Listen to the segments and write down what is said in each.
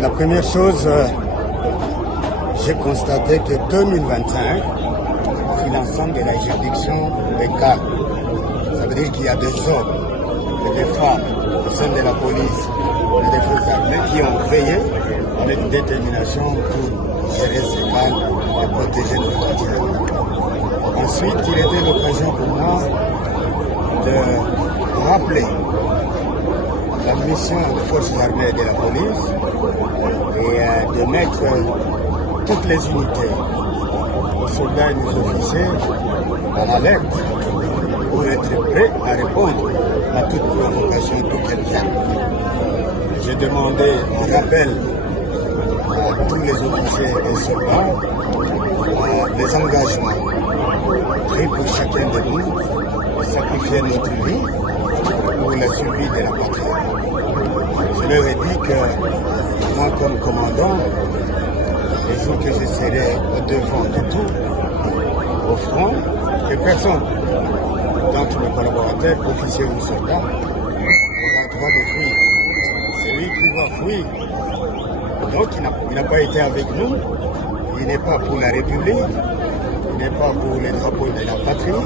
La première chose, j'ai constaté que 2021, c'est l'ensemble de la juridiction légale. Ça veut dire qu'il y a des hommes et des femmes au sein de la police et des forces armées qui ont veillé avec détermination pour gérer ces cas et protéger nos frontières. Ensuite, il était l'occasion pour moi de rappeler la mission des forces armées et de la police et de mettre toutes les unités, les soldats et les officiers en alerte pour être prêts à répondre à toute provocation d'où qu'elle vienne. J'ai demandé un rappel à tous les officiers et soldats les engagements pris pour chacun de nous de sacrifier notre vie pour la survie de la patrie. Je leur ai dit que moi, comme commandant, les jours que je serai au devant de tout, au front, que personne d'entre mes collaborateurs, officiers ou soldats, aura droit de fuir. Celui qui va fuir, donc il n'a pas été avec nous, il n'est pas pour la République, il n'est pas pour les drapeaux de la patrie,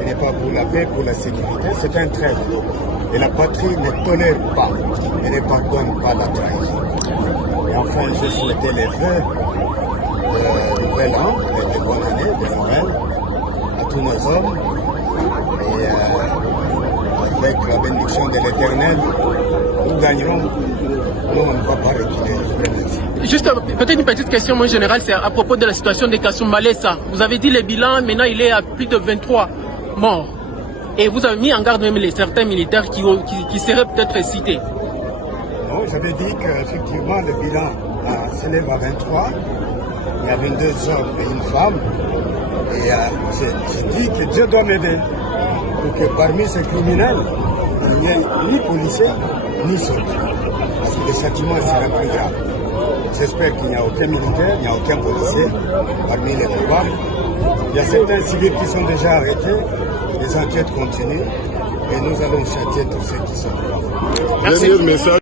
il n'est pas pour la paix, pour la sécurité, c'est un traître. Et la patrie ne tolère pas et ne pardonne pas la trahison. Et enfin, je souhaitais les vœux de nouvel an et de bonne année, de Noël, à tous nos hommes. Et avec la bénédiction de l'Éternel, nous gagnerons. Nous, on ne va pas reculer. Juste peut-être une petite question, mon général, c'est à propos de la situation de Kasumbalesa. Vous avez dit le bilan, maintenant il est à plus de 23 morts. Et vous avez mis en garde même certains militaires qui seraient peut-être cités. Non, j'avais dit qu'effectivement le bilan s'élève à 23. Il y a 22 hommes et une femme. Et j'ai dit que Dieu doit m'aider pour que parmi ces criminels, il n'y ait ni policiers ni soldats. Parce que le châtiment sera plus grave. J'espère qu'il n'y a aucun militaire, il n'y a aucun policier parmi les coupables. Il y a certains civils qui sont déjà arrêtés, les enquêtes continuent et nous allons châtier tous ceux qui sont là. Merci.